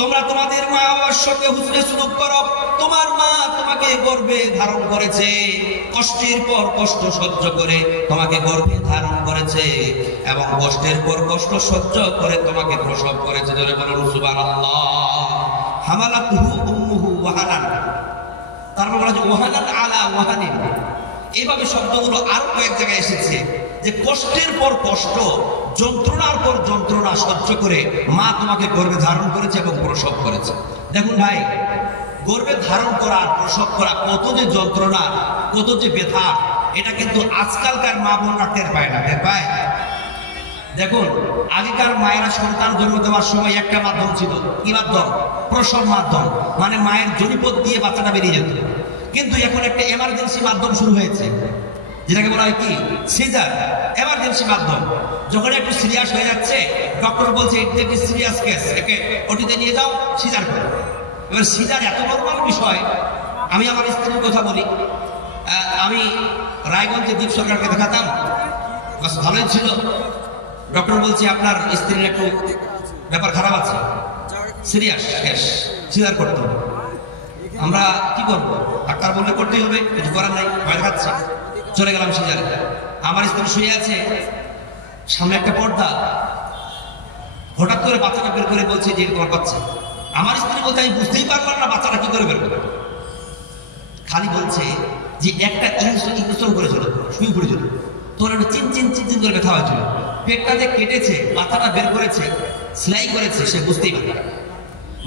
তোমরা তোমাদের মা বাবার সঙ্গে হুসনে সুলুক করো। তোমার মা তোমাকে গর্ভে ধারণ করেছে, কষ্টের পর কষ্ট সহ্য করে তোমাকে গর্ভে ধারণ করেছে এবং কষ্টের পর কষ্ট সহ্য করে তোমাকে প্রসব করেছে। জোরে বলুন সুবহানাল্লাহ। হামালাতুহু উম্মুহু ওয়াহানান, তারপর বলা যে ওয়াহানান আলা ওয়াহানিন। এইভাবে শব্দগুলো আরো কয়েক জায়গায় এসেছে যে কষ্টের পর কষ্ট, যন্ত্রণার পর যন্ত্রণা সহ্য করে মা তোমাকে গর্ভে ধারণ করেছে এবং প্রসব করেছে। দেখুন ভাই, গর্ভে ধারণ করা আর প্রসব করা কত যে যন্ত্রণা, কত যে ব্যথা, এটা কিন্তু আজকালকার মা বোনরা টের পায় না। টের পায়? দেখুন, আগেকার মায়েরা সন্তান জন্ম দেওয়ার সময় একটা মাধ্যম ছিল। কি মাধ্যম? প্রসব মাধ্যম, মানে মায়ের জনিপথ দিয়ে বাচ্চাটা বেরিয়ে যেত। কিন্তু এখন একটা এমার্জেন্সি মাধ্যম শুরু হয়েছে, যেটাকে বলা হয় কি সিজার, এমার্জেন্সি মাধ্যম। যখন একটু সিরিয়াস হয়ে যাচ্ছে, ডক্টর বলছে এটা একটি সিরিয়াস কেস, একে ওটিতে নিয়ে যাও, সিজার করো। এবার সিজার এত নরমাল বিষয়। আমি আমার স্ত্রীর কথা বলি, আমি রায়গঞ্জে দীপ সরকারকে দেখাতাম, বাস ভালোই ছিল। ডক্টর বলছে আপনার স্ত্রীর একটু ব্যাপার খারাপ আছে, সিরিয়াস কেস, সিজার করতে হবে। আমরা কি করবো? ডাক্তার বললে করতেই হবে, কিছু করার নাই, ভয় দেখাচ্ছে। চলে গেলাম সিজারে। আমার স্ত্রী শুয়ে আছে, সামনে একটা পর্দা। হঠাৎ করে বাচ্চাটা বের করে বলছে যে তোমার বাচ্চা। আমার স্ত্রী বলতে আমি বুঝতেই পারলাম না বাচ্চাটা কি করে বের করবে। খালি বলছে যে একটা ইনস্টল করেছিল, শুয়ে পড়েছিল, তোর একটা চিন চিন চিন চিন করে ব্যথা হয়েছিল, পেটটা যে কেটেছে, মাথাটা বের করেছে, সেলাই করেছে, সে বুঝতেই পারে না।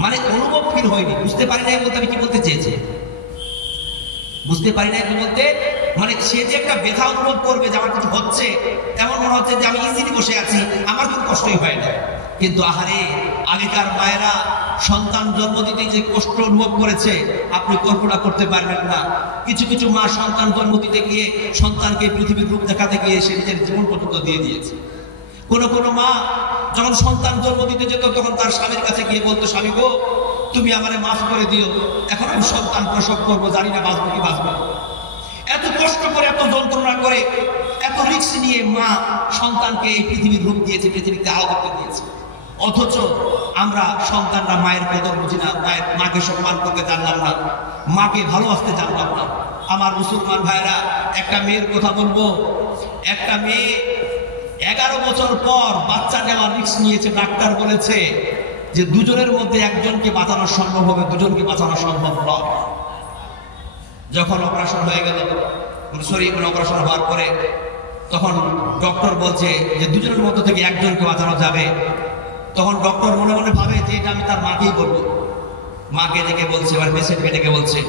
মানে অনুভব ফিল হয়নি, বুঝতে পারি নাই বলতে আমি কি বলতে চেয়েছি, বুঝতে পারি নাই বলতে মানে সে যে একটা ব্যথা অনুভব করবে যে আমার কিছু হচ্ছে, এমন মনে হচ্ছে যে আমি ইজিলি বসে আছি, আমার কোনো কষ্টই হয় না। কিন্তু আহারে, আগেকার মায়েরা সন্তান জন্ম দিতে যে কষ্ট অনুভব করেছে আপনি কল্পনা করতে পারবেন না। কিছু কিছু মা সন্তান জন্ম দিতে গিয়ে, সন্তানকে পৃথিবীর রূপ দেখাতে গিয়ে সে নিজের জীবন পর্যন্ত দিয়ে দিয়েছে। কোনো কোনো মা যখন সন্তান জন্ম দিতে যেত, তখন তার স্বামীর কাছে গিয়ে বলতো, স্বামী গো তুমি আমারে মাফ করে দিও, এখন আমি সন্তান প্রসব করবো, জানি না বাঁচবো কি বাঁচবো। এত কষ্ট করে, এত যন্ত্রণা করে, এত রিস্ক নিয়ে মা সন্তানকে এই পৃথিবীর রূপ দিয়েছে, পৃথিবীতে আলো করতে দিয়েছে। অথচ আমরা সন্তানরা মায়ের কদর বুঝি না, মাকে সম্মান করতে জানলাম না, মাকে ভালোবাসতে জানলাম না। আমার মুসলমান ভাইরা, একটা মেয়ের কথা বলবো। একটা মেয়ে 11 বছর পর বাচ্চা নেওয়ার রিস্ক নিয়েছে। ডাক্তার বলেছে যে দুজনের মধ্যে একজনকে বাঁচানো সম্ভব হবে, দুজনকে বাঁচানো সম্ভব নয়। যখন অপারেশন হয়ে গেল, অপারেশন হওয়ার পরে তখন ডক্টর বলছে যে দুজনের মধ্যে থেকে একজনকে বাঁচানো যাবে। তখন ডক্টর মনে মনে ভাবে যে এটা আমি তার মাকেই বলবো। মাকে ডেকে বলছে, এবার পেশেন্টকে ডেকে বলছে,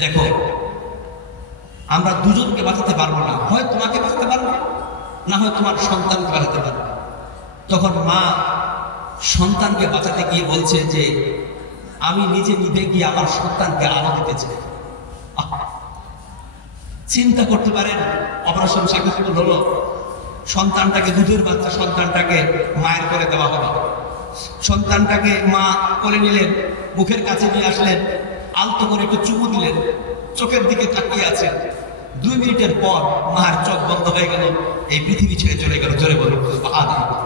দেখো আমরা দুজনকে বাঁচাতে পারবো না, হয় তোমাকে বাঁচাতে পারবো, না হয় তোমার সন্তানকে বাঁচাতে পারবো। তখন মা সন্তানকে বাঁচাতে গিয়ে বলছে যে আমি নিজে নিভে গিয়ে আমার সন্তানকে আলো দিতে চাই। চিন্তা করতে পারেন, অপারেশন সাকসেসফুল হলো, সন্তানটাকে, দুধের বাচ্চা সন্তানটাকে মায়ের করে দেওয়া হলো। সন্তানটাকে মা কোলে নিলেন, মুখের কাছে নিয়ে আসলেন, আলতো করে একটু চুমু দিলেন, চোখের দিকে তাকিয়ে আছেন। 2 মিনিটের পর মার চোখ বন্ধ হয়ে গেল, এই পৃথিবী ছেড়ে চলে গেল। জোরে বলুন সুবহানাল্লাহ।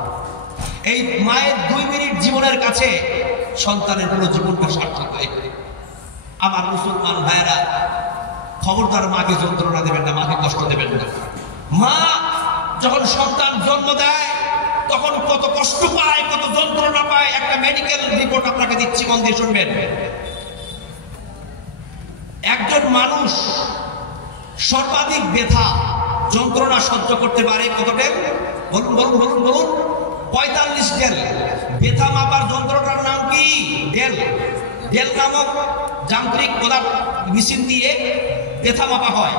এই মায়ের 2 মিনিট জীবনের কাছে সন্তানের পুরো জীবনটা সার্থক হয়ে গেল। আমার মুসলমান ভাইয়েরা, খবরদার মাকে যন্ত্রণা দেবেন না, মাকে কষ্ট দেবেন না। মা যখন সন্তান জন্ম দেয় তখন কত কষ্ট পায়, কত যন্ত্রণা পায়, একটা মেডিকেল রিপোর্ট আপনাকে দিচ্ছি, মন দিয়ে শুনবেন। একজন মানুষ সর্বাধিক ব্যথা যন্ত্রণা সহ্য করতে পারে কতটা? বলুন বলুন বলুন বলুন 45 ডেল। ব্যথা মাপার যন্ত্রটার নাম কি? ডেল। ডেল নামক যান্ত্রিক পদার্থ মেশিন দিয়ে ব্যথা মাপা হয়।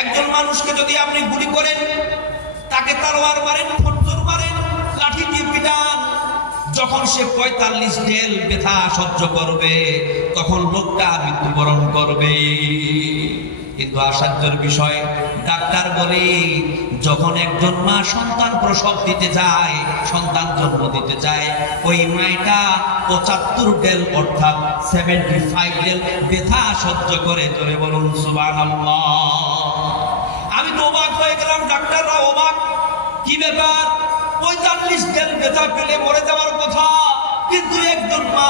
একজন মানুষকে যদি আপনি গুলি করেন, তাকে তলোয়ার মারেন, খচ্চর মারেন, লাঠি দিয়ে পিটান, যখন সে 45 ডেল ব্যথা সহ্য করবে তখন লোকটা মৃত্যুবরণ করবে। কিন্তু আশ্চর্যের বিষয়, ডাক্তার বলে যখন একজন মা সন্তান প্রসব দিতে যায়, সন্তান জন্ম দিতে যায়, ওই মায়েটা 75 ডেল অর্থাৎ 75 ডেল ব্যথা সহ্য করে। ধরে বলুন সুবহানাল্লাহ। আমি তো অবাক হয়ে গেলাম, ডাক্তাররা অবাক, কি ব্যাপার 45 ডেল ব্যথা পেলে মরে যাওয়ার কথা, কিন্তু একজন মা